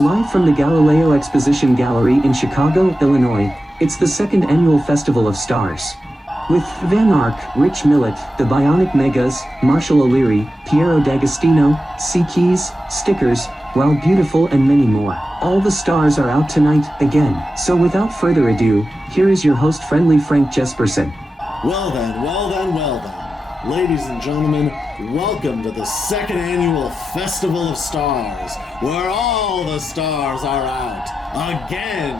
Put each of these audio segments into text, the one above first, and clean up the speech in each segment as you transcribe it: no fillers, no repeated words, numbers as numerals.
Live from the Galileo Exposition Gallery in Chicago, Illinois, it's the second annual Festival of Stars. With Van Ark, Rich Millett, the Bionic Megas, Marshall O'Leary, Piero D'Agostino, C Keys, Stickers, Wild Beautiful and many more. All the stars are out tonight, again. So without further ado, here is your host friendly Frank Jesperson. Well then. Ladies and gentlemen, welcome to the second annual Festival of Stars, where all the stars are out, again!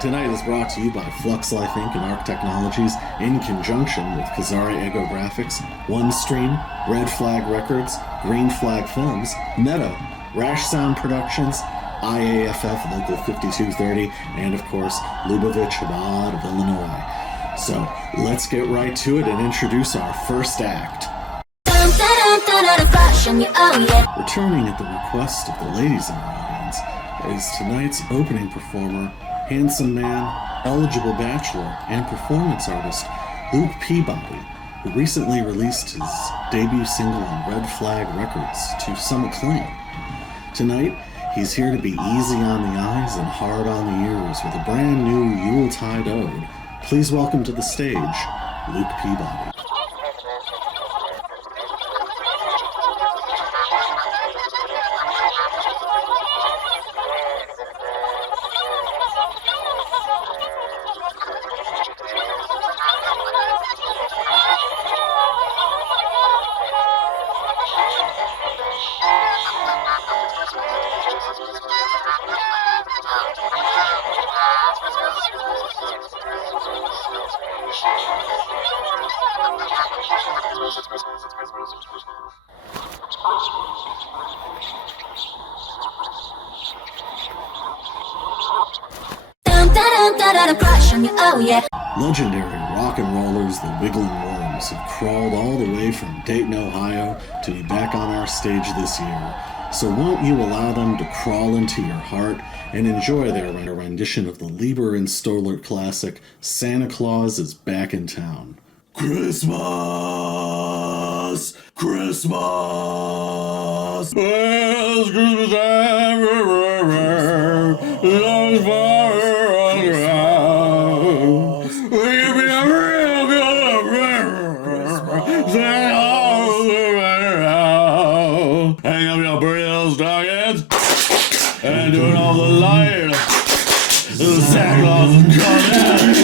Tonight is brought to you by Flux Life Inc. and Arkteknologies in conjunction with Kazari Ego Graphics, OneStream, Red Flag Records, Green Flag Films, Neto, Rash Sound Productions, IAFF Local 5230, and of course, Lubavitch Chabad of Illinois. So, let's get right to it and introduce our first act. Returning at the request of the ladies in our audience is tonight's opening performer, handsome man, eligible bachelor, and performance artist Luke Peabody, who recently released his debut single on Red Flag Records to some acclaim. Tonight, he's here to be easy on the eyes and hard on the ears with a brand new Yuletide ode. Please welcome to the stage, Luke Peabody. Legendary rock and rollers, the Wiggling Worms, have crawled all the way from Dayton, Ohio to be back on our stage this year. So won't you allow them to crawl into your heart and enjoy their rendition of the Lieber and Stollert classic, Santa Claus is Back in Town. Christmas! Christmas! Well, it's Christmas time! Long's far on the ground. Give me a real good Christmas! Hang up your pretty stockings and doing all the light. The Santa Claus is coming!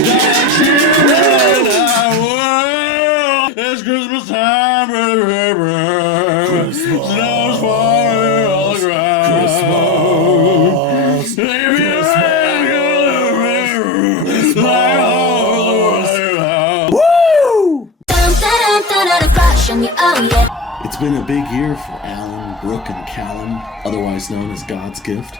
It's Christmas time! Christmas! Snow's falling on the ground! Christmas! Woo! It's been a big year for Alan, Brooke, and Callum, otherwise known as God's Gift,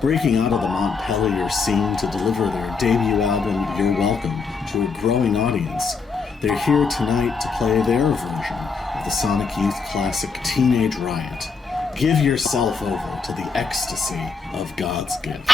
breaking out of the Montpelier scene to deliver their debut album, You're Welcome, to a growing audience. They're here tonight to play their version of the Sonic Youth classic Teenage Riot. Give yourself over to the ecstasy of God's Gift.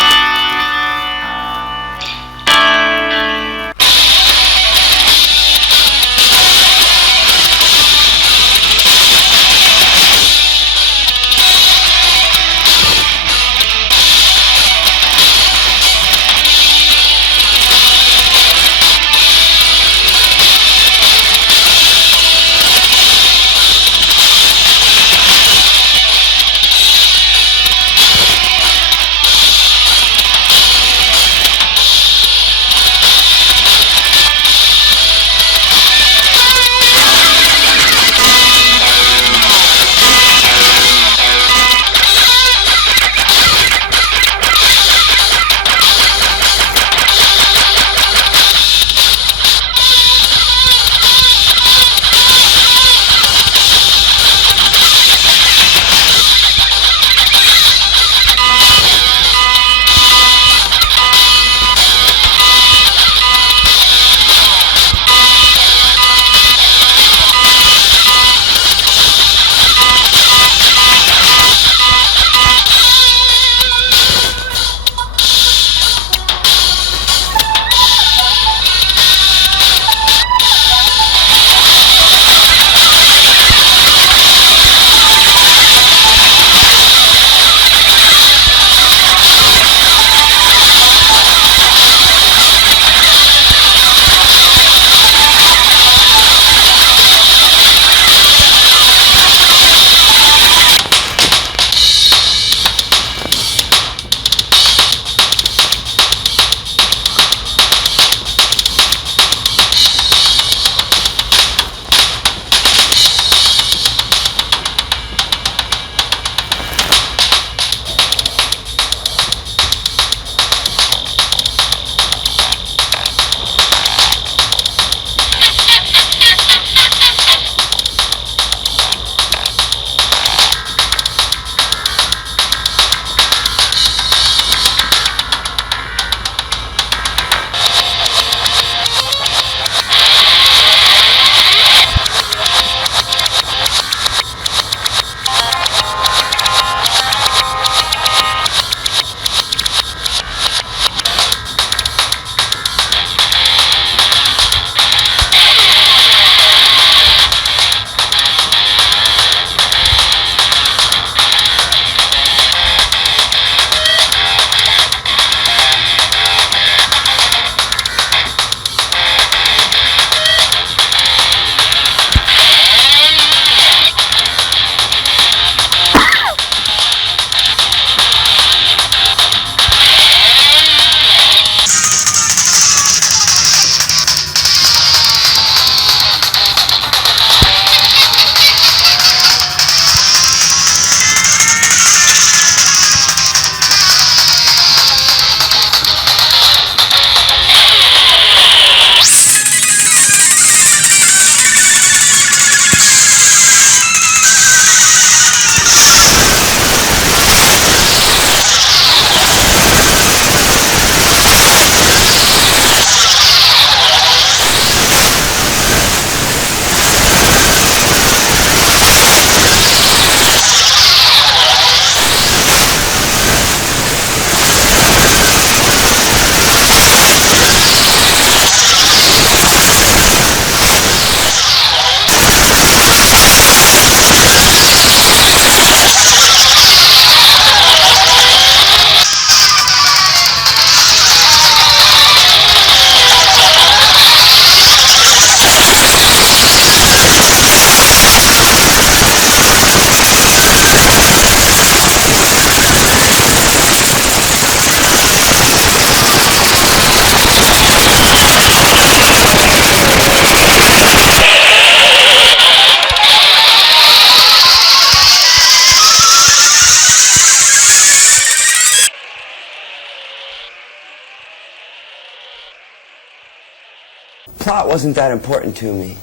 plot wasn't that important to me.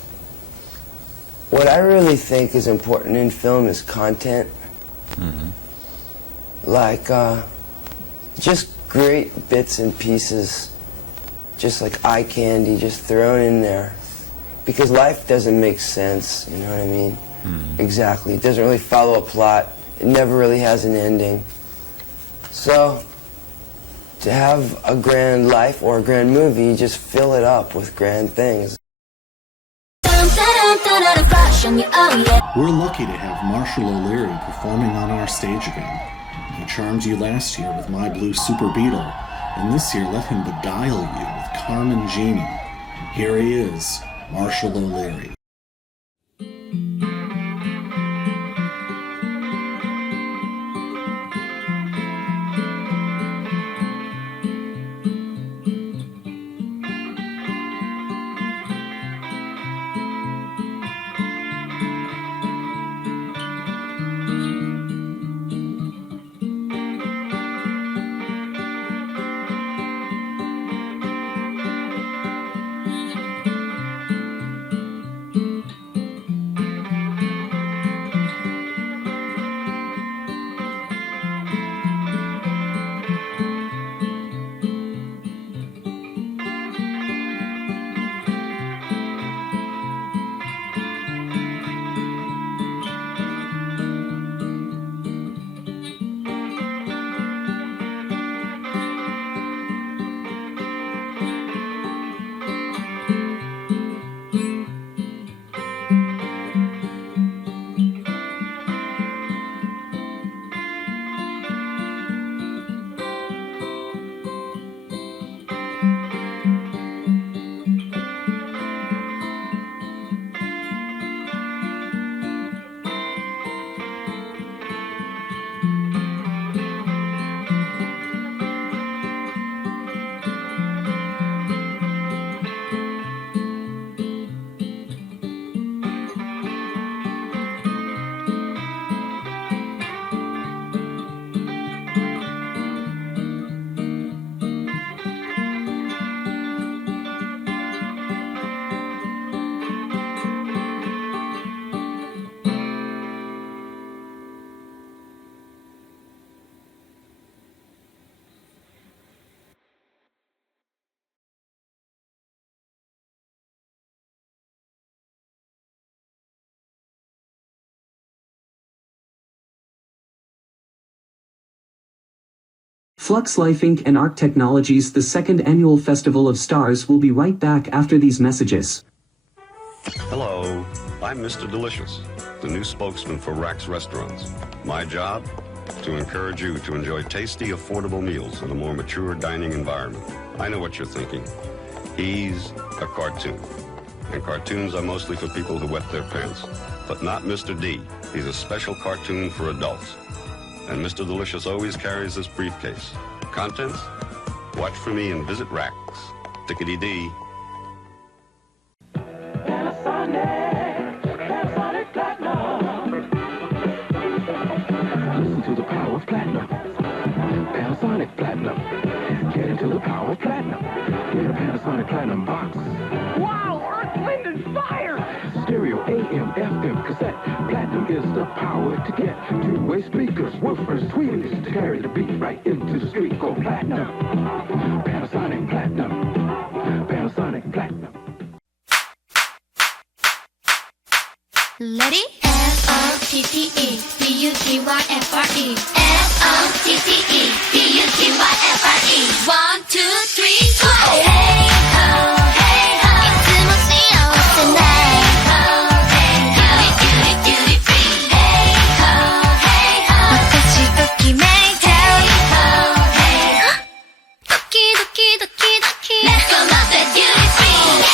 What I really think is important in film is content. Like, just great bits and pieces, just like eye candy, just thrown in there. Because life doesn't make sense, you know what I mean? Exactly. It doesn't really follow a plot. It never really has an ending. So, to have a grand life or a grand movie, you just fill it up with grand things. We're lucky to have Marshall O'Leary performing on our stage again. He charmed you last year with My Blue Super Beetle, and this year let him beguile you with Carmen Genie. Here he is, Marshall O'Leary. Flux Life Inc. and Arkteknologies, the second annual Festival of Stars, will be right back after these messages. Hello, I'm Mr. Delicious, the new spokesman for Rack's Restaurants. My job? To encourage you to enjoy tasty, affordable meals in a more mature dining environment. I know what you're thinking. He's a cartoon. And cartoons are mostly for people who wet their pants. But not Mr. D. He's a special cartoon for adults. And Mr. Delicious always carries this briefcase. Contents? Watch for me and visit Rack's. Tickety-dee. Listen to the power of platinum. Panasonic Platinum. Get into the power of platinum. Get a Panasonic Platinum box. Wow, Earth, Wind, and Fire! Stereo, AM, FM, cassette. Platinum is the power to get. Two-way speakers, woofers, tweeters to carry the beat right into the street. Go platinum. Panasonic Platinum. Panasonic Platinum. Ready? F-O-T-T-E-B-U-T-Y-F-R-E. F-O-T-T-E-B-U-T-Y-F-R-E. 1, 2, 3, go! Hey ho, hey ho. いつも幸せな Hey ho, hey ho. Duty, duty, duty free. Hey ho, hey ho. 私ときめいて Hey ho, hey ho. ドキドキドキドキ Let's go love the duty free. Yeah!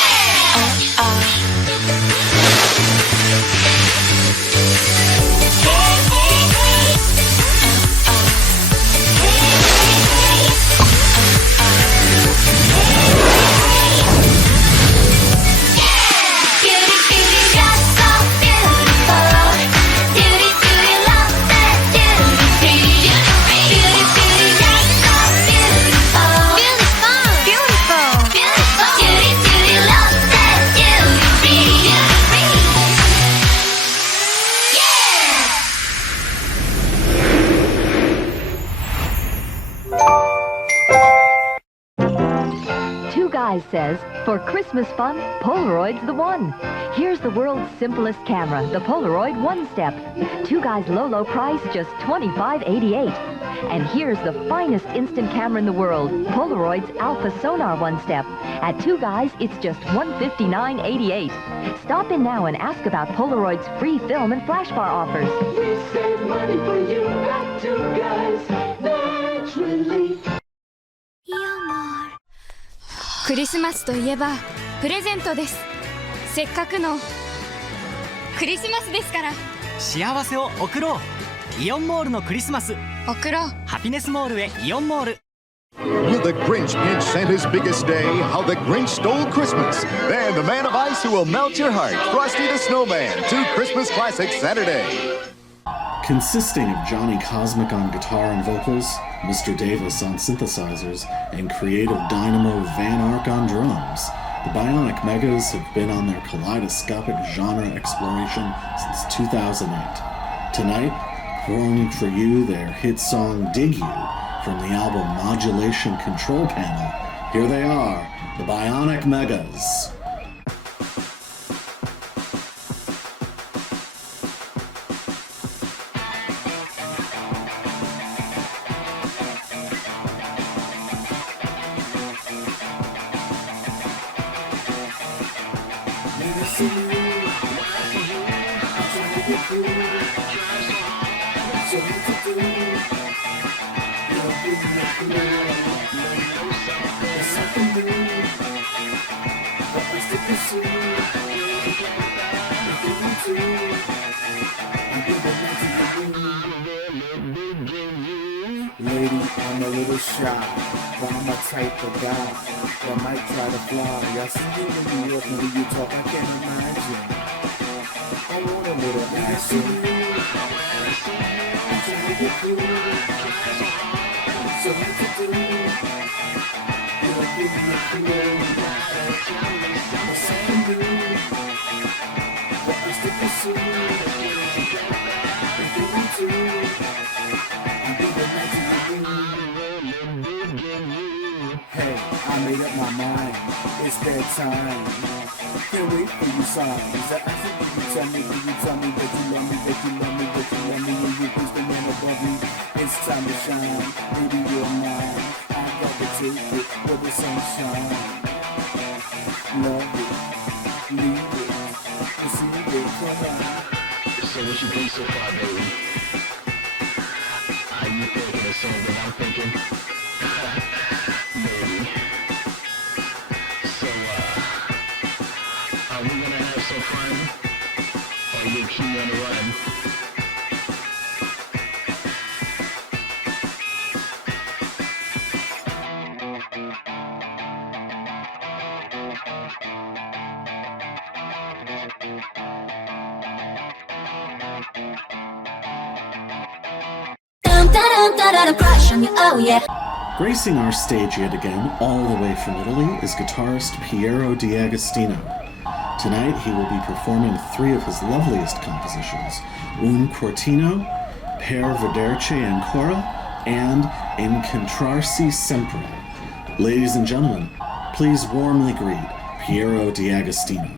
Guys says, for Christmas fun, Polaroid's the one. Here's the world's simplest camera, the Polaroid One Step. Two Guys low price, just $25.88. And here's the finest instant camera in the world, Polaroid's Alpha Sonar One Step. At Two Guys, it's just $159.88. Stop in now and ask about Polaroid's free film and flash bar offers. We save money for you at Two Guys, naturally. クリスマスといえばプレゼントです。せっかくのクリスマスですから。幸せを贈ろう。イオンモールのクリスマス。贈ろう。ハピネスモールへイオンモール。Will the Grinch pinch Santa's biggest day? How the Grinch stole Christmas. Then the man of ice who will melt your heart, Frosty the Snowman. 2 Christmas classics Saturday. Consisting of Johnny Cosmic on guitar and vocals, Mr. Davis on synthesizers, and creative dynamo Van Ark on drums, the Bionic Megas have been on their kaleidoscopic genre exploration since 2008. Tonight, performing for you their hit song Dig You from the album Modulation Control Panel. Here they are, the Bionic Megas. Lady, I'm a little shy, but I'm a type of guy that might try to fly. I see you in New York, and when you talk, I can't imagine. I want a little action. I'm trying to get through. So what to do? Will I give you a clue? What's something new? What is to pursue? If you want to. Hey, I made up my mind, it's that time. Can't wait for you signs. I ask you, will you tell me that you love me, that you love me, that you love me, when you push the man above me. It's time to shine, baby, you're mine. I got to take it with the sunshine. Love it, leave it, receive it, come on. So what you think so far, baby? Are you thinking the same that I'm thinking? Maybe. So, are we gonna have some fun? Or you keep on the run? Gracing our stage yet again, all the way from Italy, is guitarist Piero D'Agostino. Tonight he will be performing 3 of his loveliest compositions, Un Cortino, Per Vederci Ancora, and Incontrarsi Sempre. Ladies and gentlemen, please warmly greet Piero D'Agostino.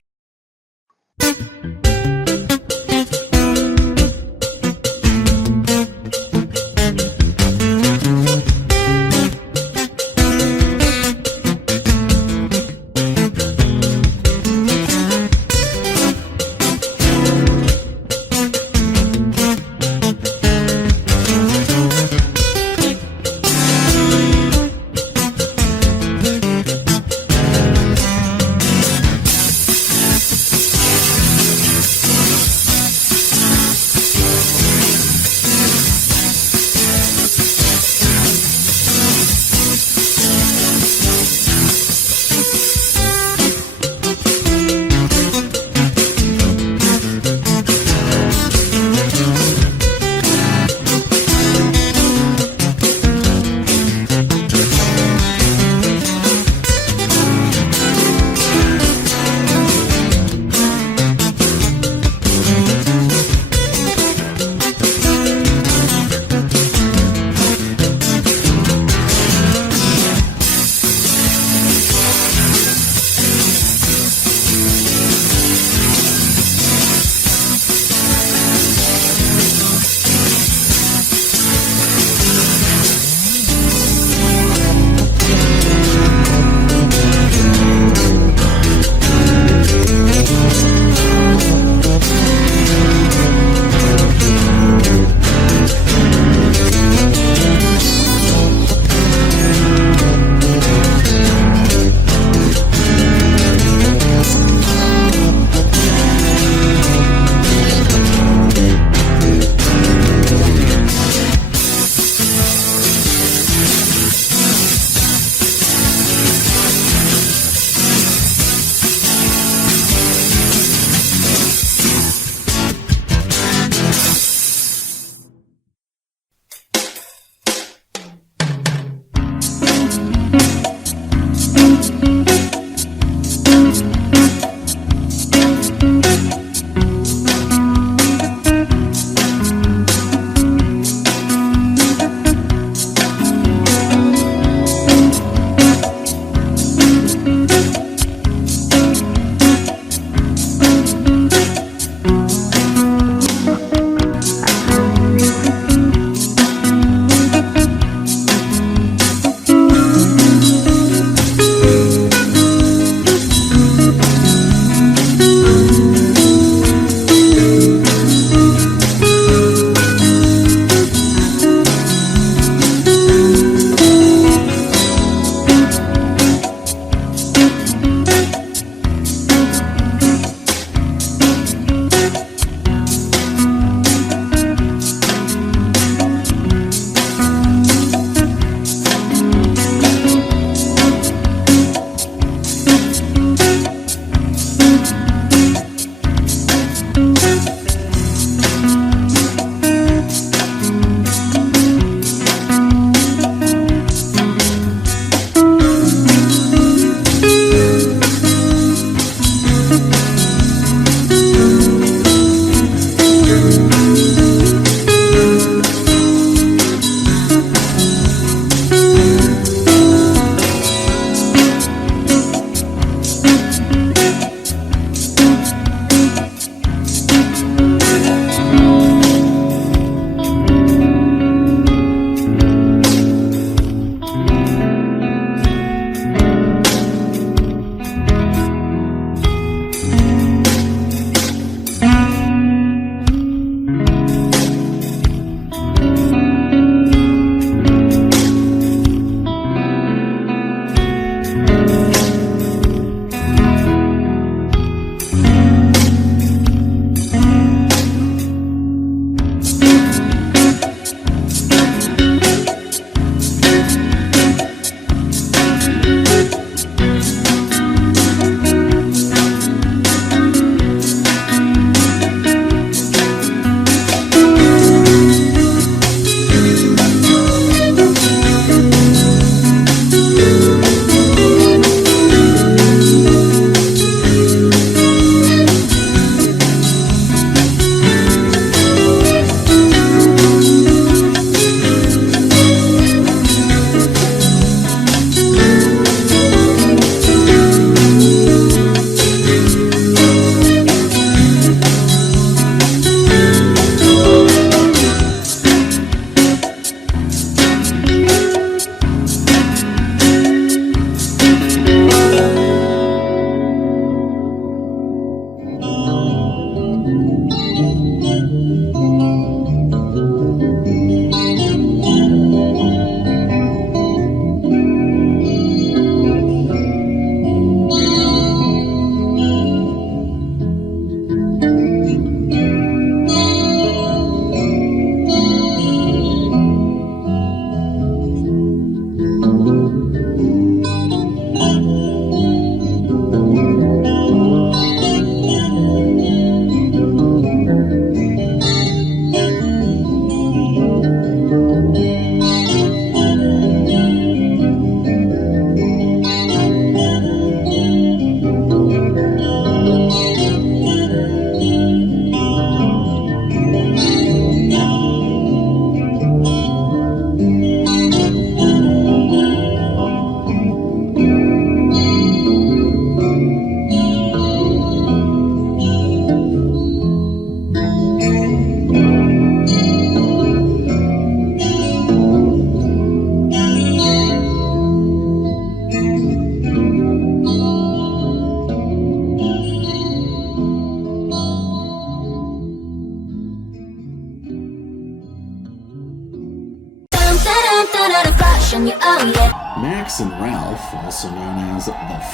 fashion, you oh yeah. Max and Ralph, also known as The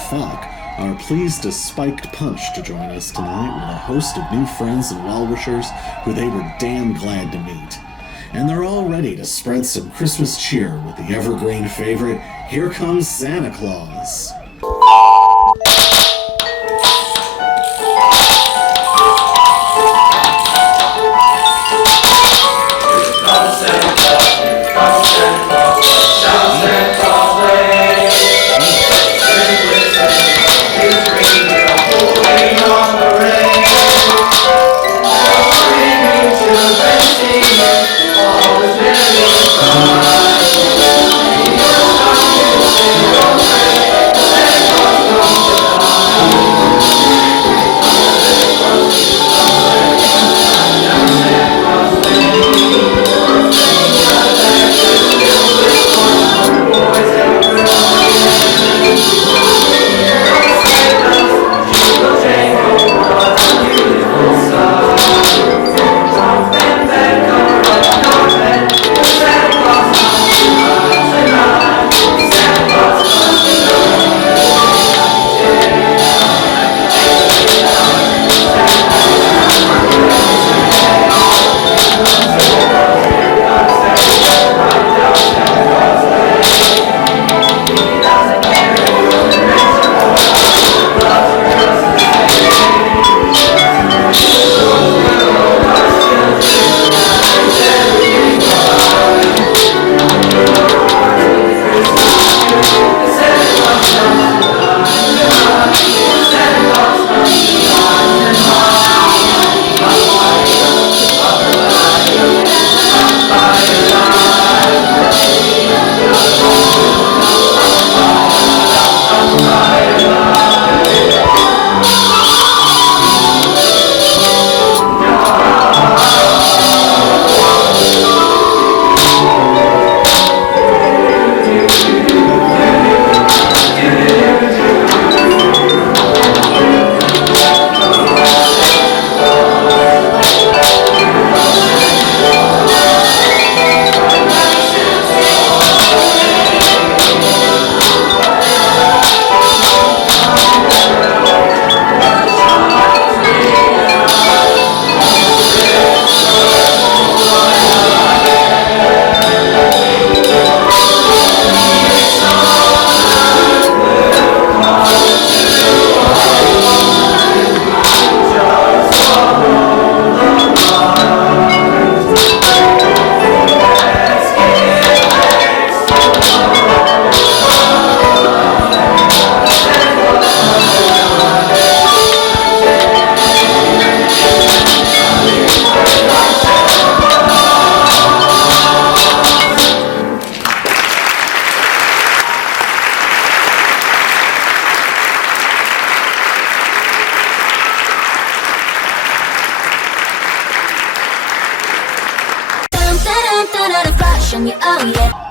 Fuck, are pleased to Spiked Punch to join us tonight with a host of new friends and well-wishers who they were damn glad to meet. And they're all ready to spread some Christmas cheer with the evergreen favorite, Here Comes Santa Claus.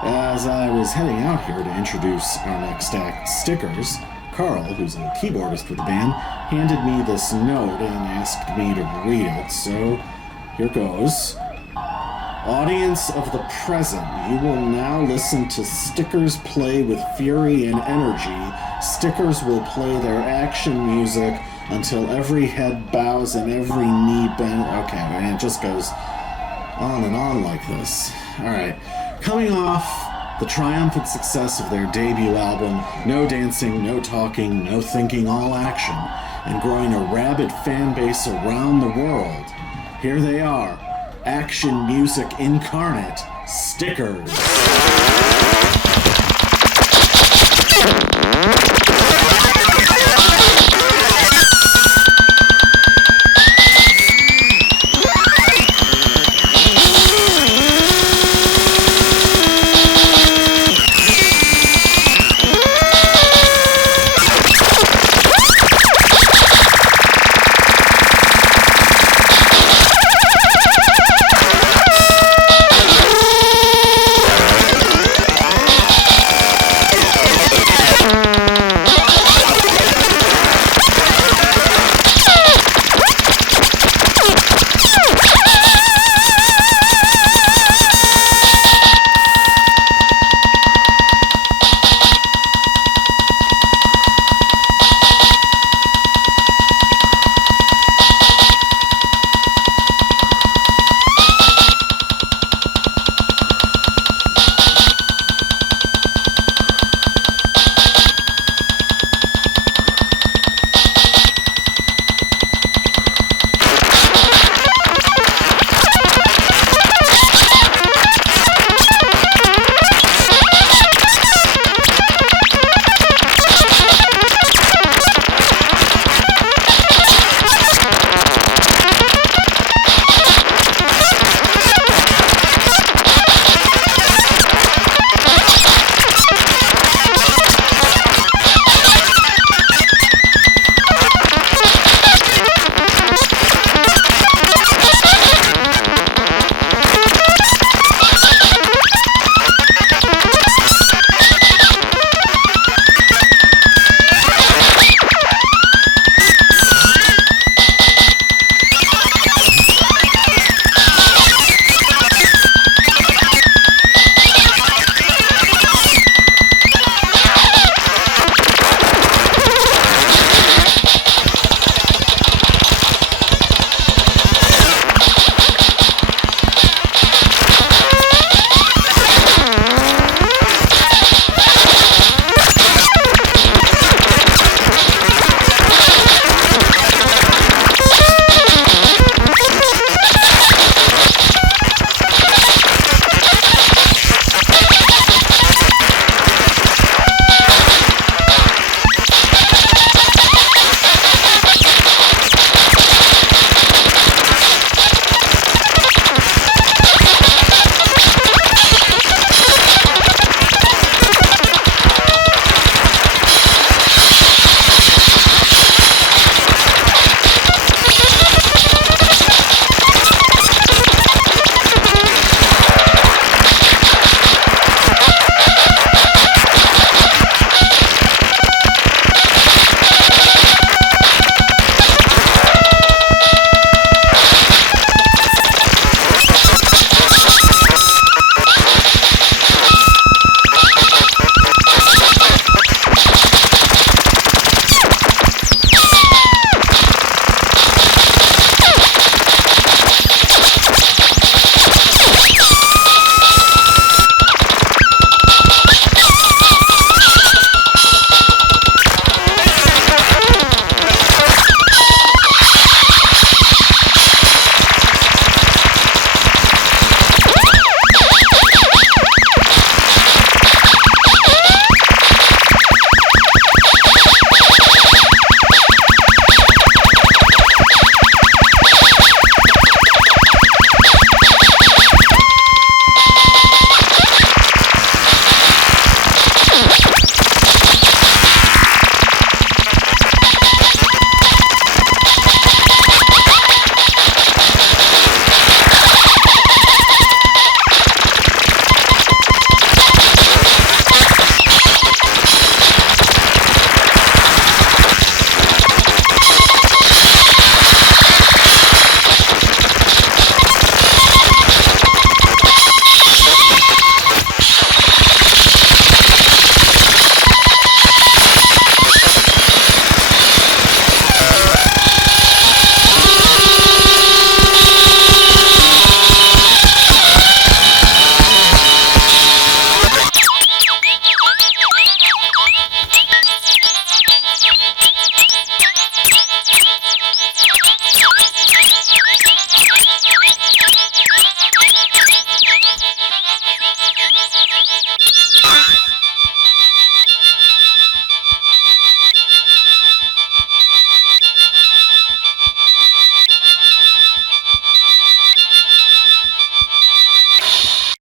As I was heading out here to introduce our next act, Stickers, Carl, who's a keyboardist with the band, handed me this note and asked me to read it, so here goes. Audience of the present, you will now listen to Stickers play with fury and energy. Stickers will play their action music until every head bows and every knee bends. Okay, and it just goes on and on like this. Alright, coming off the triumphant success of their debut album, No Dancing, No Talking, No Thinking, All Action, and growing a rabid fan base around the world, here they are, action music incarnate, Stickers.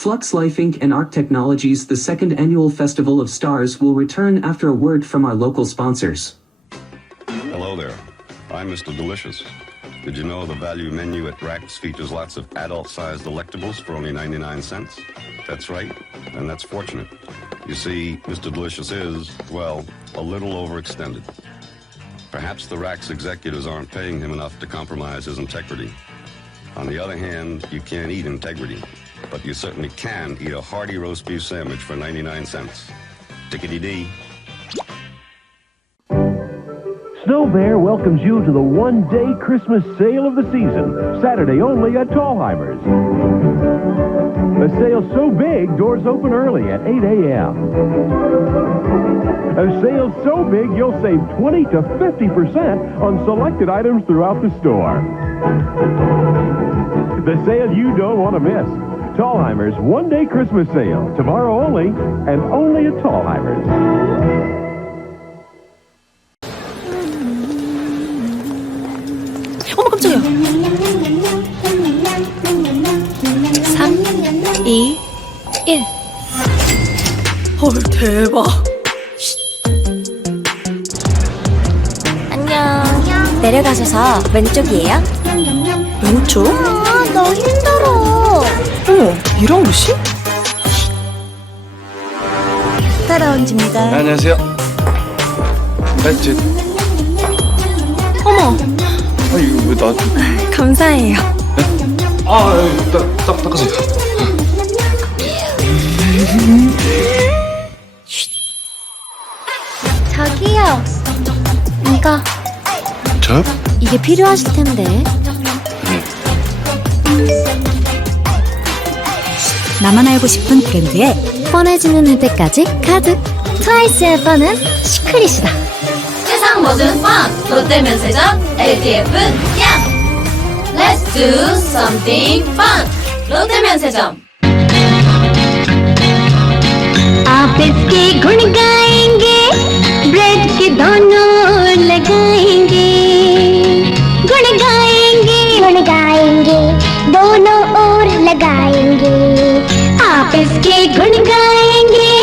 Flux Life Inc. and Arkteknologies, the second annual Festival of Stars, will return after a word from our local sponsors. Hello there. I'm Mr. Delicious. Did you know the value menu at Rax features lots of adult-sized delectables for only 99 cents? That's right, and that's fortunate. You see, Mr. Delicious is, well, a little overextended. Perhaps the Rax executives aren't paying him enough to compromise his integrity. On the other hand, you can't eat integrity, but you certainly can eat a hearty roast beef sandwich for 99 cents. Tickety-dee. Snow Bear welcomes you to the one-day Christmas sale of the season, Saturday only at Tallheimer's. A sale so big, doors open early at 8 a.m. A sale so big, you'll save 20 to 50% on selected items throughout the store. The sale you don't want to miss. Tallheimer's one-day Christmas sale, tomorrow only, and only at Tallheimer's. 어머 깜짝이야. 3, 2, 1. 헐 대박. 안녕. 내려가셔서 왼쪽이에요. 왼쪽? 너 힘들어. 어머 이런 곳이? 따라온집니다. 안녕하세요. 어머 이거 왜 나? 감사해요. 닦으세요. 저기요. 이거. 저요? 이게 필요하실 텐데. 나만 알고 싶은 브랜드에 뻔해지는 혜택까지 가득. 트와이스의 뻔은 시크릿이다. 세상 모든 펀 롯데면세점 LDF 야! Let's do something fun 롯데면세점. आप इसके गुण गाएंगे bread के दोनों लगाएंगे गुण गाएंगे दोनों ओर लगाएंगे आप इसके गुण गाएंगे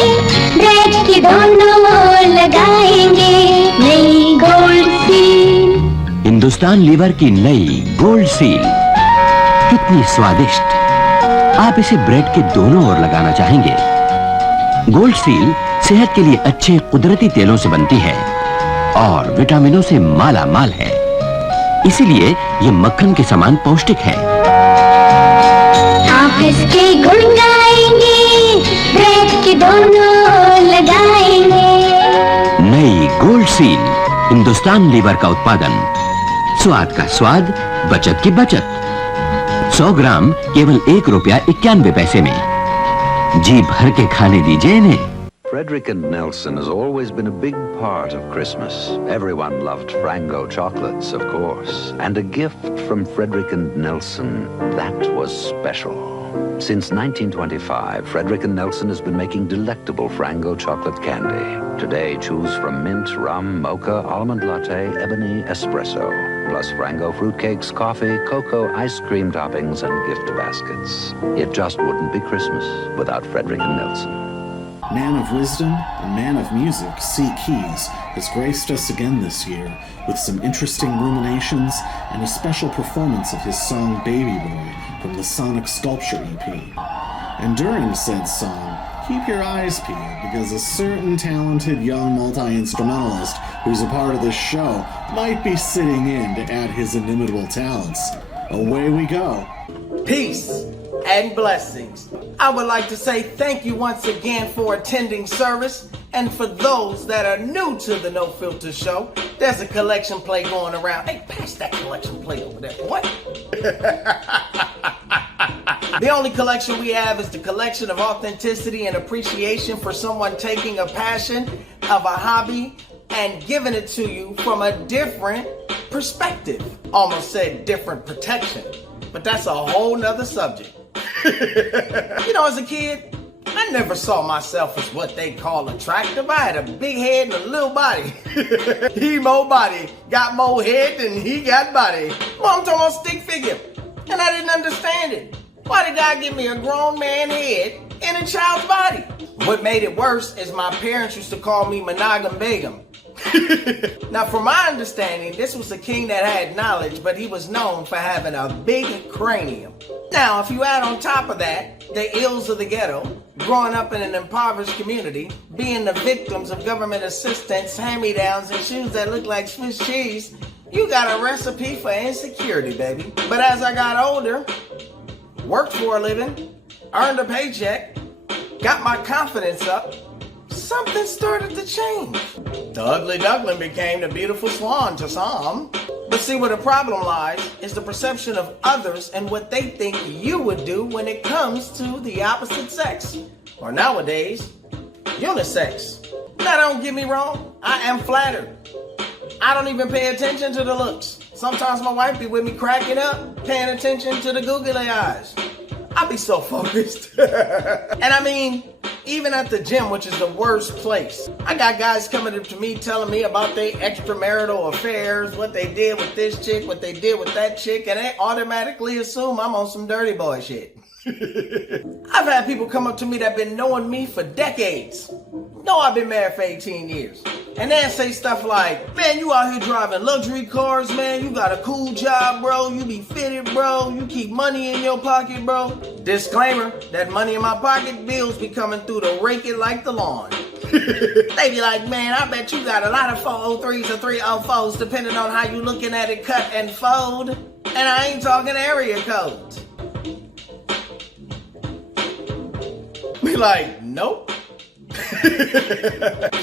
ब्रेड के दोनों ओर लगाएंगे नई गोल्ड सील हिंदुस्तान लीवर की नई गोल्ड सील कितनी स्वादिष्ट। आप इसे ब्रेड के दोनों ओर लगाना चाहेंगे। गोल्ड सील सेहत के लिए अच्छे कुदरती तेलों से बनती है और विटामिनों से माला माल है, इसीलिए ये मक्खन के समान पौष्टिक है। आप इसके गुण गाएंगे ब्रेड के दोनों लगाएंगे। नई गोल्ड सील हिंदुस्तान लीवर का उत्पादन, स्वाद का स्वाद, बचत की बचत। 100 ग्राम केवल ₹1.91 में। जी भर के खाने दीजिए इन्हें। Frederick and Nelson has always been a big part of Christmas. Everyone loved Frango chocolates, of course. And a gift from Frederick and Nelson, that was special. Since 1925, Frederick and Nelson has been making delectable Frango chocolate candy. Today, choose from mint, rum, mocha, almond latte, ebony, espresso. Plus Frango fruitcakes, coffee, cocoa, ice cream toppings, and gift baskets. It just wouldn't be Christmas without Frederick and Nelson. Man of wisdom and man of music, C. Keys, has graced us again this year with some interesting ruminations and a special performance of his song Baby Boy from the Sonic Sculpture EP. And during said song, keep your eyes peeled because a certain talented young multi-instrumentalist who's a part of this show might be sitting in to add his inimitable talents. Away we go. Peace and blessings. I would like to say thank you once again for attending service. And for those that are new to the No Filter Show, there's a collection plate going around. Hey, pass that collection plate over there, boy. The only collection we have is the collection of authenticity and appreciation for someone taking a passion of a hobby and giving it to you from a different perspective. Almost said different protection, but that's a whole nother subject. You know, as a kid, I never saw myself as what they call attractive. I had a big head and a little body. He more body, got more head than he got body. Well, I'm talking about stick figure. And I didn't understand it. Why did God give me a grown man head in a child's body? What made it worse is my parents used to call me Monogam Begum. Now, from my understanding, this was a king that had knowledge, but he was known for having a big cranium. Now, if you add on top of that, the ills of the ghetto, growing up in an impoverished community, being the victims of government assistance, hand-me-downs, and shoes that look like Swiss cheese, you got a recipe for insecurity, baby. But as I got older, worked for a living, earned a paycheck, got my confidence up, something started to change. The ugly duckling became the beautiful swan to some. But see, where the problem lies is the perception of others and what they think you would do when it comes to the opposite sex. Or nowadays, unisex. Now don't get me wrong, I am flattered. I don't even pay attention to the looks. Sometimes my wife be with me cracking up, paying attention to the googly eyes. I be so focused. And I mean, even at the gym, which is the worst place, I got guys coming up to me telling me about their extramarital affairs, what they did with this chick, what they did with that chick, and they automatically assume I'm on some dirty boy shit. I've had people come up to me that been knowing me for decades. No, I've been married for 18 years. And then say stuff like, man, you out here driving luxury cars, man. You got a cool job, bro. You be fitted, bro. You keep money in your pocket, bro. Disclaimer, that money in my pocket, bills be coming through to rake it like the lawn. They be like, man, I bet you got a lot of 403s or 304s depending on how you looking at it cut and fold. And I ain't talking area codes. Be like, nope.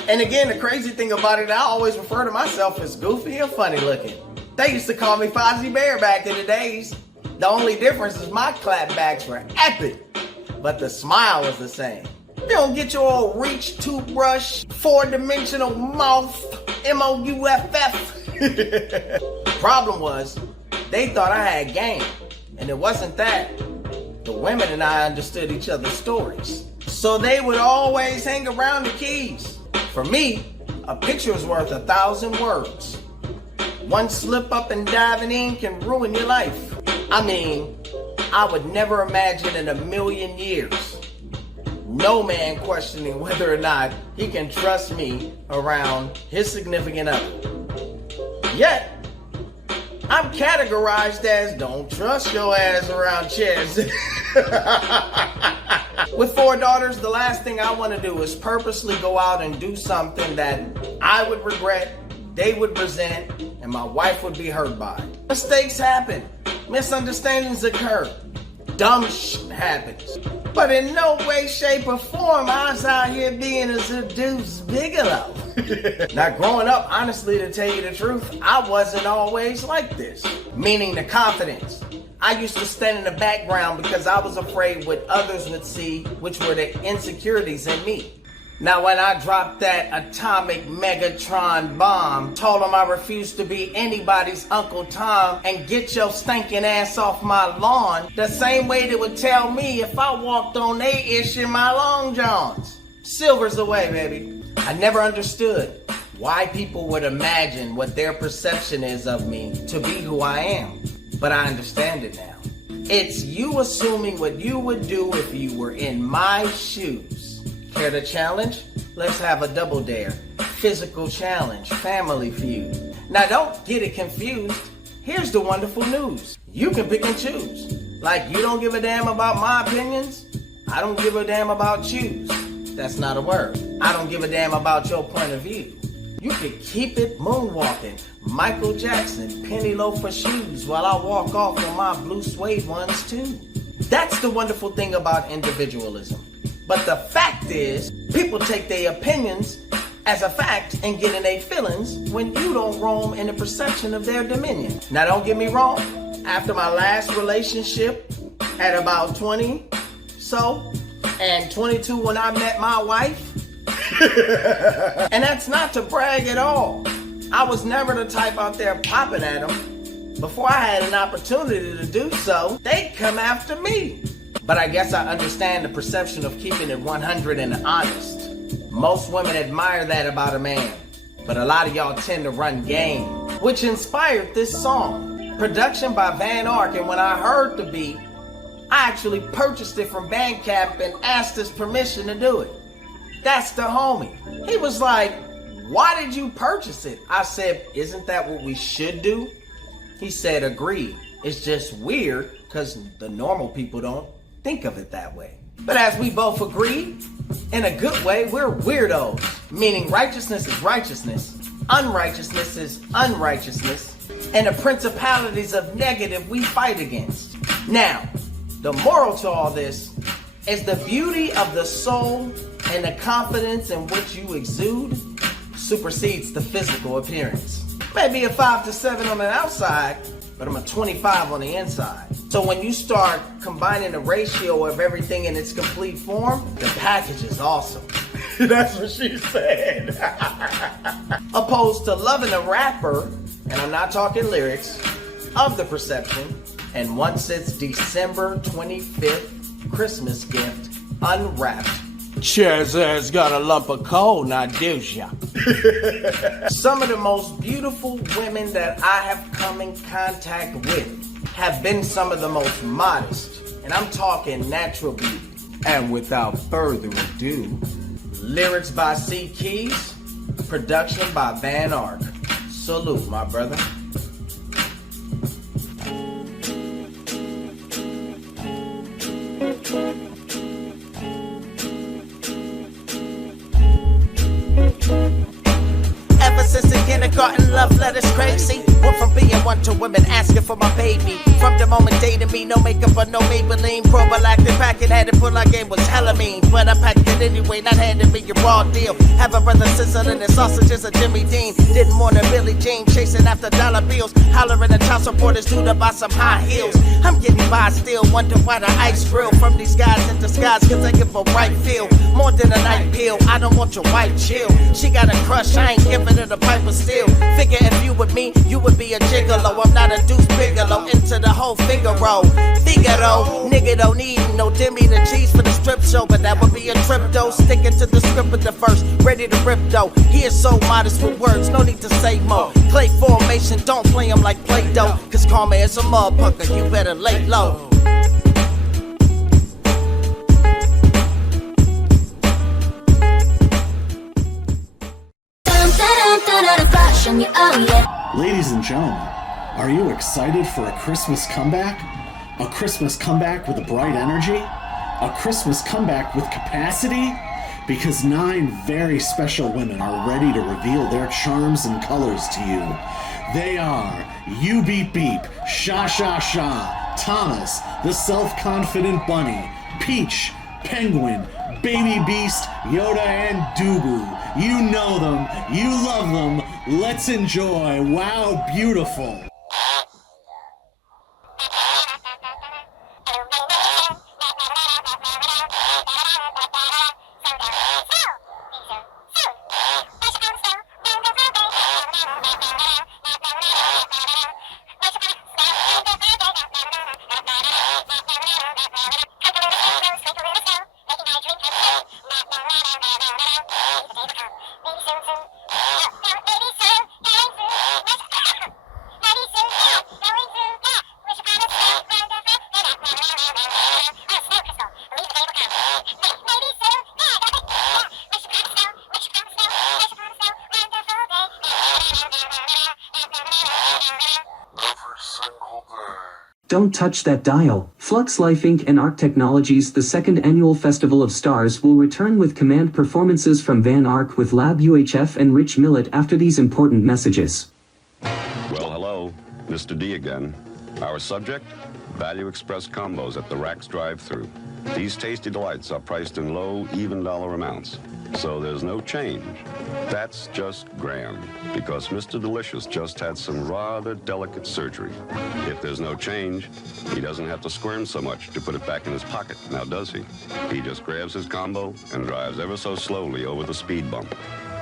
And again, the crazy thing about it, I always refer to myself as goofy and funny looking. They used to call me Fozzie Bear back in the days. The only difference is my clapbacks were epic, but the smile was the same. You don't get your old reach toothbrush, four-dimensional mouth, M-O-U-F-F. The problem was, they thought I had game, and it wasn't that. The women and I understood each other's stories. So they would always hang around the keys. For me, a picture is worth 1,000 words. One slip up and diving in can ruin your life. I mean, I would never imagine in a million years no man questioning whether or not he can trust me around his significant other. Yet, I'm categorized as don't trust your ass around chairs. With 4 daughters, the last thing I want to do is purposely go out and do something that I would regret, they would resent, and my wife would be hurt by. Mistakes happen. Misunderstandings occur. Dumb shit happens. But in no way, shape, or form I was out here being a seduced Bigelow. Now, growing up, honestly, to tell you the truth, I wasn't always like this. Meaning the confidence. I used to stand in the background because I was afraid what others would see, which were the insecurities in me. Now, when I dropped that atomic Megatron bomb, told them I refused to be anybody's Uncle Tom and get your stinking ass off my lawn, the same way they would tell me if I walked on they ish in my long johns. Silver's the way, baby. I never understood why people would imagine what their perception is of me to be who I am. But I understand it now. It's you assuming what you would do if you were in my shoes. Care to challenge? Let's have a double dare. Physical challenge, family feud. Now don't get it confused. Here's the wonderful news. You can pick and choose. Like you don't give a damn about my opinions, I don't give a damn about choose. That's not a word. I don't give a damn about your point of view. You can keep it moonwalking. Michael Jackson, penny loafer shoes while I walk off on my blue suede ones too. That's the wonderful thing about individualism. But the fact is, people take their opinions as a fact and get in their feelings when you don't roam in the perception of their dominion. Now don't get me wrong, after my last relationship at about 20 so, and 22 when I met my wife, and that's not to brag at all. I was never the type out there popping at them. Before I had an opportunity to do so, they'd come after me. But I guess I understand the perception of keeping it 100 and honest. Most women admire that about a man, but a lot of y'all tend to run game, which inspired this song. Production by Van Ark, and when I heard the beat, I actually purchased it from Bandcamp and asked his permission to do it. That's the homie. He was like, why did you purchase it? I said, isn't that what we should do? He said, agreed. It's just weird because the normal people don't think of it that way. But as we both agreed, in a good way, we're weirdos. Meaning righteousness is righteousness, unrighteousness is unrighteousness, and the principalities of negative we fight against. Now, the moral to all this is the beauty of the soul and the confidence in which you exude supersedes the physical appearance. Maybe a 5 to 7 on the outside, but I'm a 25 on the inside. So when you start combining the ratio of everything in its complete form, the package is awesome. That's what she said. Opposed to loving a rapper, and I'm not talking lyrics, of the perception, and once it's December 25th, Christmas gift, unwrapped. Charizard's got a lump of coal, now do ya? Some of the most beautiful women that I have come in contact with have been some of the most modest, and I'm talking natural beauty. And without further ado, lyrics by C. Keys, production by Van Ark. Salute, my brother. Ever since the kindergarten, love letters crazy. Went from being one to women asking for my baby. From the moment dating me, no makeup or no Maybelline. Prophylactic packet had to pull like it was hella mean. But I packed it anyway, not handing me a raw deal. Have a brother sizzling the sausages of Jimmy Dean. Didn't want a Billie Jean chasing after dollar bills. Hollering at child supporters due to buy some high heels. I'm getting by still, wonder why the ice grill from these guys in disguise, cause they give a right feel. More than a night pill, I don't want your wife chill. She got a crush, I ain't giving her the pipe but still. Figure if you with me, you would be a gigolo. I'm not a Deuce Bigelow, into the whole Figaro. Nigga don't need no Demi the cheese for the strip show, but that would be a trip though. Sticking to the script with the first, ready to rip though. He is so modest with words, no need to say more. Clay formation, don't play him like Play-Doh, cause karma is a motherfucker, you better lay low. Ladies and gentlemen, are you excited for a Christmas comeback? A Christmas comeback with a bright energy? A Christmas comeback with capacity? Because 9 very special women are ready to reveal their charms and colors to you. They are You Beep Beep, Sha Sha Sha, Thomas, the Self-Confident Bunny, Peach, Penguin, Baby Beast, Yoda, and Dubu. You know them, you love them, let's enjoy Wow Beautiful. Don't touch that dial. Flux Life Inc. and Arkteknologies, the second annual Festival of Stars, will return with command performances from Van Ark with Lab UHF and Rich Millet after these important messages. Well, hello, Mr. D again. Our subject? Value Express combos at the Racks drive-thru. These tasty delights are priced in low, even dollar amounts, so there's no change. That's just grand, because Mr. Delicious just had some rather delicate surgery. If there's no change, he doesn't have to squirm so much to put it back in his pocket, now does he? He just grabs his combo and drives ever so slowly over the speed bump.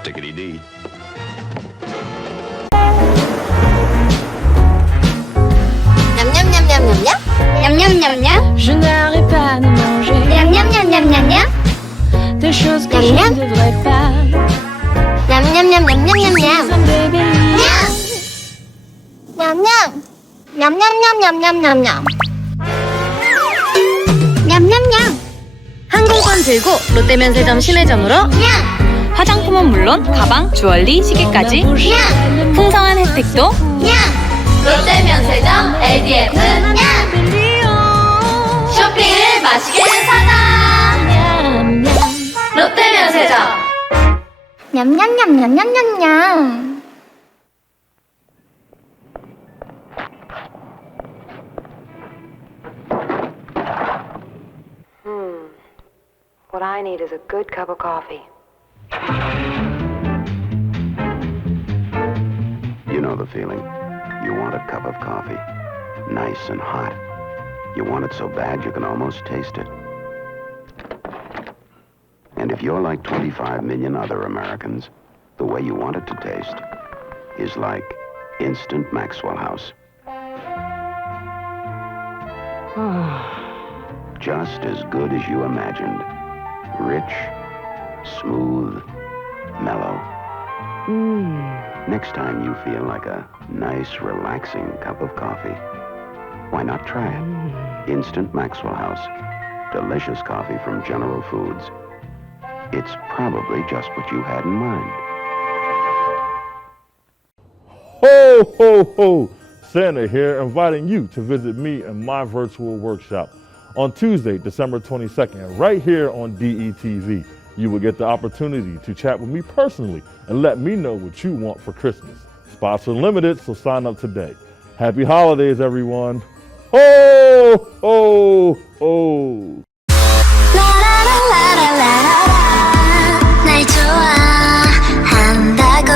Tickety-dee. Je n'arrête pas de manger des choses que je ne devrais pas. 냠냠냠. 항공권 들고 롯데면세점 시내점으로 화장품은 물론 가방, 주얼리, 시계까지 풍성한 혜택도 롯데면세점 LDF 쇼핑을 맛있게 사다. 롯데면세점. 냠냠냠냠냠냠냠. What I need is a good cup of coffee. You know the feeling. You want a cup of coffee. Nice and hot. You want it so bad you can almost taste it. And if you're like 25 million other Americans, the way you want it to taste is like instant Maxwell House. Just as good as you imagined. Rich, smooth, mellow. Next time you feel like a nice, relaxing cup of coffee, why not try it? Instant Maxwell House. Delicious coffee from General Foods. It's probably just what you had in mind. Ho, ho, ho! Santa here, inviting you to visit me in my virtual workshop on Tuesday, December 22nd, right here on DETV. You will get the opportunity to chat with me personally and let me know what you want for Christmas. Spots are limited, so sign up today. Happy holidays, everyone. Ho, ho, ho! 날 좋아한다고.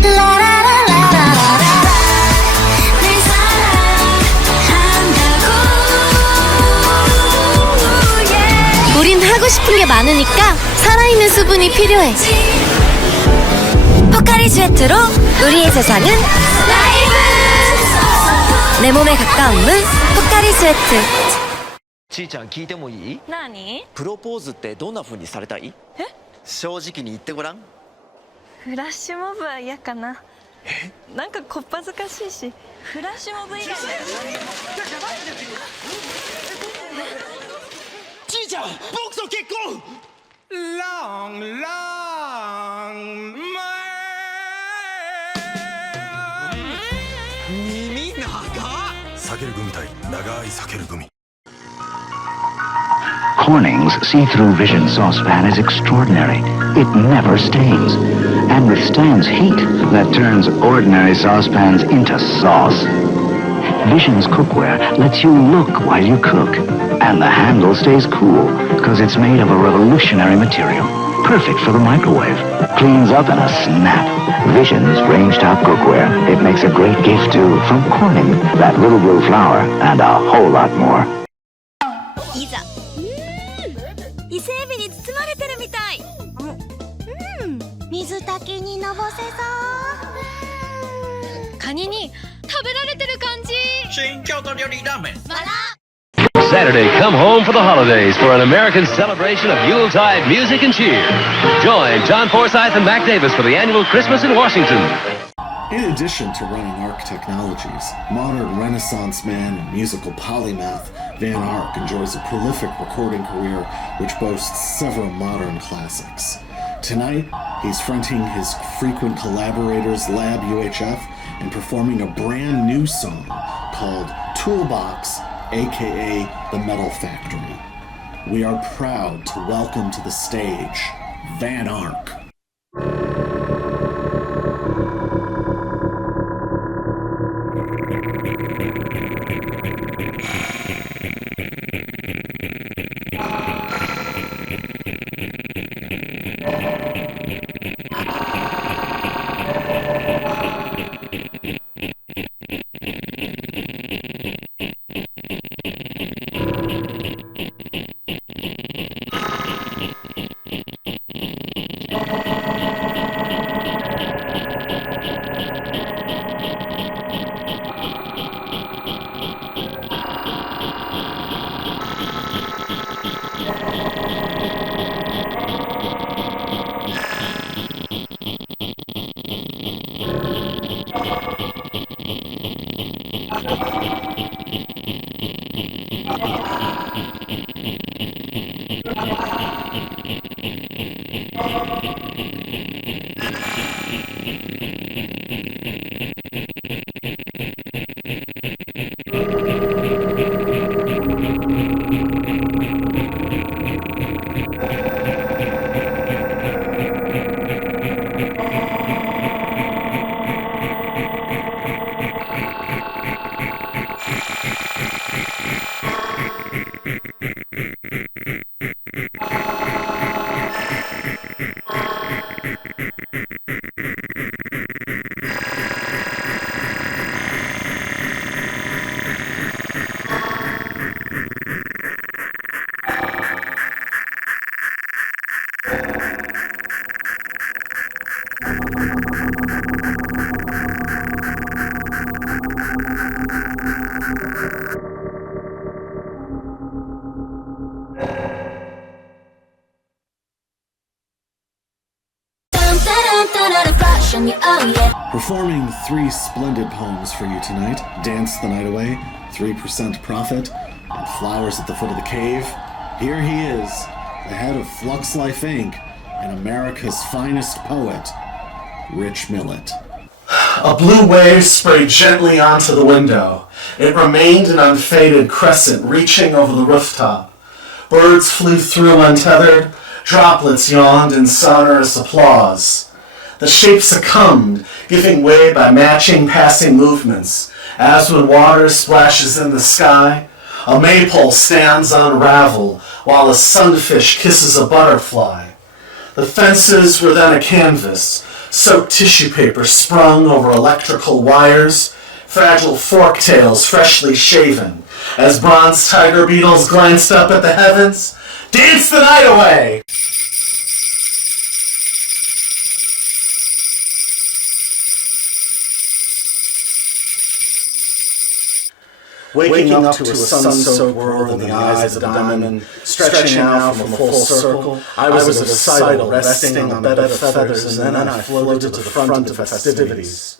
날 사랑한다고. 우린 하고 싶은 게 많으니까 살아있는 수분이 필요해. 포카리 스웨트로 우리의 세상은 라이브. 내 몸에 가까운 물 포카리 스웨트. ちーちゃん聞いてもいい？何？プロポーズってどんな風にされたい？え？正直に言ってごらん。フラッシュモブは嫌かな。なんかこっぱずかしいし、フラッシュモブ以外の。ちーちゃん、僕と結婚。Long, long, 耳長っ。避けるグミ対長い避けるグミ。 Corning's see-through vision saucepan is extraordinary. It never stains and withstands heat that turns ordinary saucepans into sauce. Vision's cookware lets you look while you cook, and the handle stays cool because it's made of a revolutionary material, perfect for the microwave. Cleans up in a snap. Vision's range-top cookware. It makes a great gift too from Corning, that little blue flower, and a whole lot more. いざ。伊勢海老に包まれてるみたい。水炊きにのぼせそう。カニに食べられてる感じ。新京都料理ラーメン。Saturday, come home for the holidays for an American celebration of Yuletide music and cheer. Join John Forsythe and Mac Davis for the annual Christmas in Washington. In addition to running Arkteknologies, modern Renaissance man and musical polymath, Van Ark enjoys a prolific recording career which boasts several modern classics. Tonight, he's fronting his frequent collaborators Lab UHF and performing a brand new song called Toolbox, aka The Metal Factory. We are proud to welcome to the stage Van Ark. crush on you, oh yeah. Performing 3 splendid poems for you tonight: Dance the Night Away, 3% Profit, and Flowers at the Foot of the Cave. Here he is, the head of Flux Life Inc. and America's finest poet, Rich Millet. A blue wave sprayed gently onto the window. It remained an unfaded crescent reaching over the rooftop. Birds flew through untethered. Droplets yawned in sonorous applause. The shape succumbed, giving way by matching passing movements. As when water splashes in the sky, a maypole stands unraveled while a sunfish kisses a butterfly. The fences were then a canvas, soaked tissue paper sprung over electrical wires, fragile forktails freshly shaven. As bronze tiger beetles glanced up at the heavens, dance the night away! Waking up to a sun-soaked world in the eyes of a diamond, stretching out from a full circle, I was at a recital resting on a bed of feathers, and then I floated to the front of the festivities.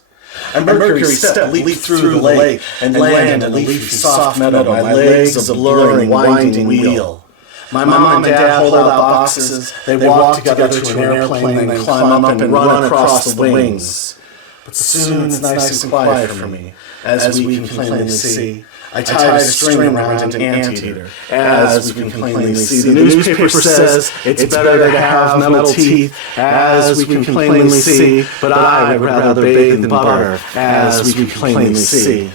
A Mercury step leaped through the lake and landed in a leafy soft meadow, my legs a blurring, winding wheel. My mom and dad hold out boxes, they walk together to an airplane, then climb up and run across the wings. But soon it's nice and quiet for me, as we can plainly see. I tied a string around an anteater, as we can plainly see. The newspaper says it's better to have metal teeth, as we can plainly see, but I would rather bathe in butter, as we can plainly see.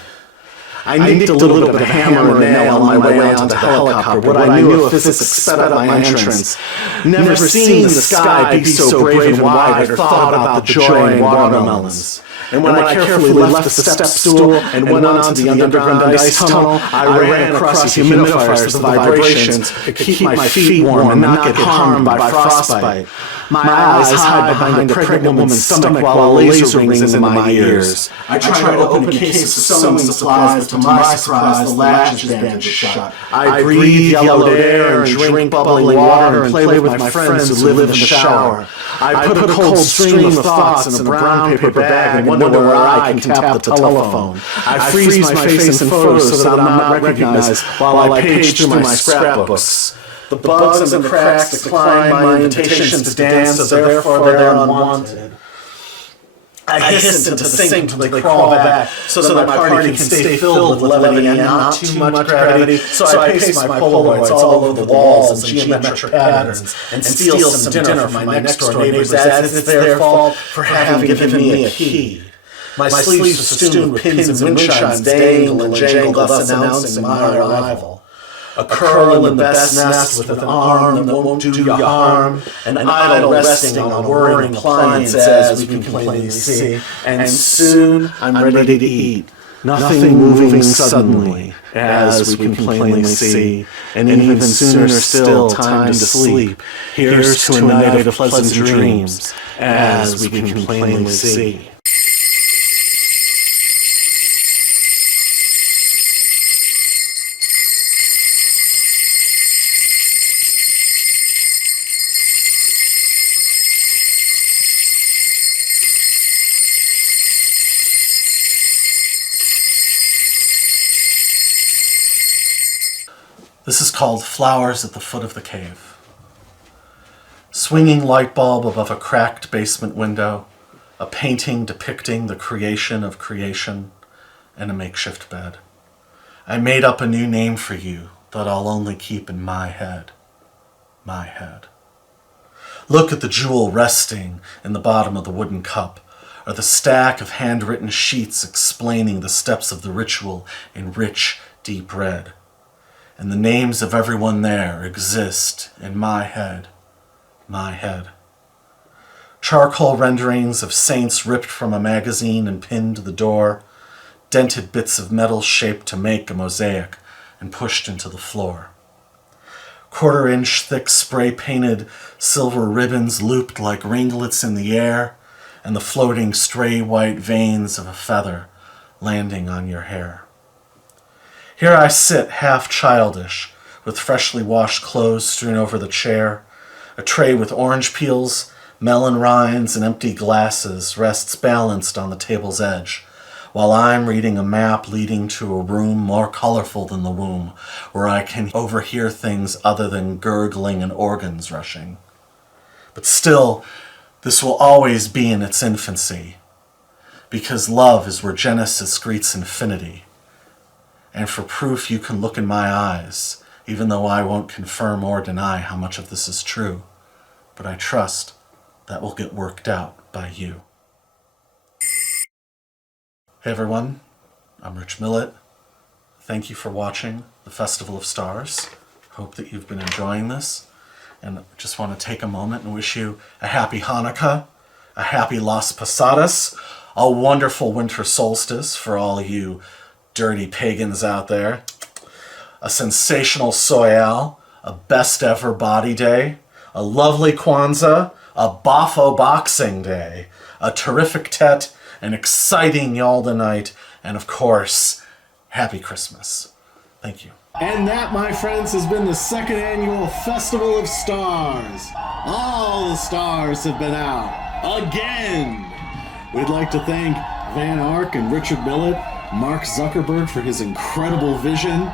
I nicked a little bit of hammer and nail on my way onto the helicopter. What I knew of physics sped up my entrance. Never seen the sky be so brave and wide, or thought about the joy in watermelons. And when I carefully left the step stool and went on to the underground ice tunnel, I ran across humidifiers so the vibrations could keep my feet warm and not get harmed by frostbite. My eyes hide behind a pregnant woman's stomach while a laser rings into my ears. I try to open a case of sewing supplies, but to my surprise, the latch is bandaged shut. I breathe yellowed air and drink bubbling water and play with my friends who live in the shower. I put a cold stream of thoughts in a brown paper bag and wonder where I can tap the telephone. I freeze my face in photos so that I'm not recognized while I page through my scrapbooks. The bugs and the cracks decline my invitations to dance, so therefore they're unwanted. I hiss into the sink until they crawl back, so that my party can stay filled with levity and not too much gravity. So I paste my Polaroids all over the walls in geometric patterns and steal some dinner from my next-door neighbors as if it's their fault for having given me a key. My sleeves are festooned with pins and moonshines dangle and jangle, thus announcing my arrival. A curl in the best nest with an arm that won't do you harm, an idol resting on a whirring appliance as we can plainly see, and soon I'm ready to eat. Nothing moving suddenly, as we can plainly see, and even sooner still time to sleep. Here's to a night of pleasant dreams, as we can plainly see. This is called Flowers at the Foot of the Cave. Swinging light bulb above a cracked basement window, a painting depicting the creation of creation, and a makeshift bed. I made up a new name for you that I'll only keep in my head. My head. Look at the jewel resting in the bottom of the wooden cup, or the stack of handwritten sheets explaining the steps of the ritual in rich, deep red. And the names of everyone there exist in my head. My head. Charcoal renderings of saints ripped from a magazine and pinned to the door, dented bits of metal shaped to make a mosaic and pushed into the floor. Quarter-inch thick spray-painted silver ribbons looped like ringlets in the air, and the floating stray white veins of a feather landing on your hair. Here I sit, half childish, with freshly washed clothes strewn over the chair, a tray with orange peels, melon rinds and empty glasses rests balanced on the table's edge, while I'm reading a map leading to a room more colorful than the womb, where I can overhear things other than gurgling and organs rushing. But still, this will always be in its infancy, because love is where Genesis greets infinity. And for proof, you can look in my eyes, even though I won't confirm or deny how much of this is true. But I trust that will get worked out by you. Hey everyone, I'm Rich Millett. Thank you for watching the Festival of Stars. Hope that you've been enjoying this. And just want to take a moment and wish you a happy Hanukkah, a happy Las Posadas, a wonderful winter solstice for all you dirty pagans out there, a sensational Soyal, a best ever body day, a lovely Kwanzaa, a Bafo Boxing Day, a terrific Tet, an exciting Yalda night, and of course, Happy Christmas. Thank you. And that, my friends, has been the second annual Festival of Stars. All the stars have been out. Again! We'd like to thank Van Ark and Richard Millett, Mark Zuckerberg for his incredible vision.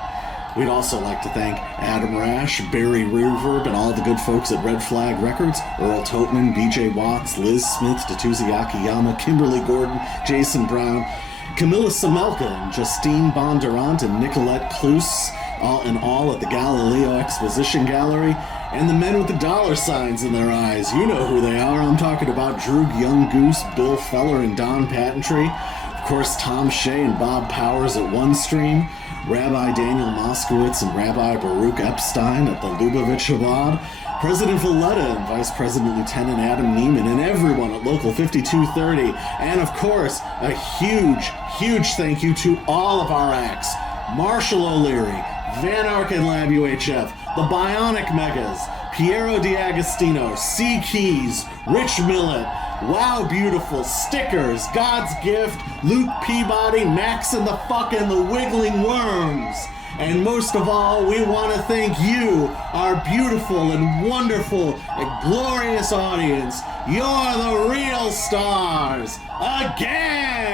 We'd also like to thank Adam Rash, Barry Reverb, and all the good folks at Red Flag Records, Earl Totman, BJ Watts, Liz Smith, Tatuzi Akiyama, Kimberly Gordon, Jason Brown, Camilla Samelka, and Justine Bondurant, and Nicolette Klus, all at the Galileo Exposition Gallery, and the men with the dollar signs in their eyes. You know who they are. I'm talking about Drew Young Goose, Bill Feller, and Don Patentry. Of course, Tom Shea and Bob Powers at OneStream, Rabbi Daniel Moskowitz and Rabbi Baruch Epstein at the Lubavitch Chabad, President Valletta and Vice President Lieutenant Adam Neiman, and everyone at Local 5230. And of course, a huge thank you to all of our acts: Marshall O'Leary, Van Ark and Lab UHF, the Bionic Megas, Piero D'Agostino, C. Keys, Rich Millett, Wow Beautiful, Stickers, God's Gift, Luke Peabody, Max and the Wiggling Worms. And most of all, we want to thank you, our beautiful and wonderful and glorious audience. You're the real stars. Again!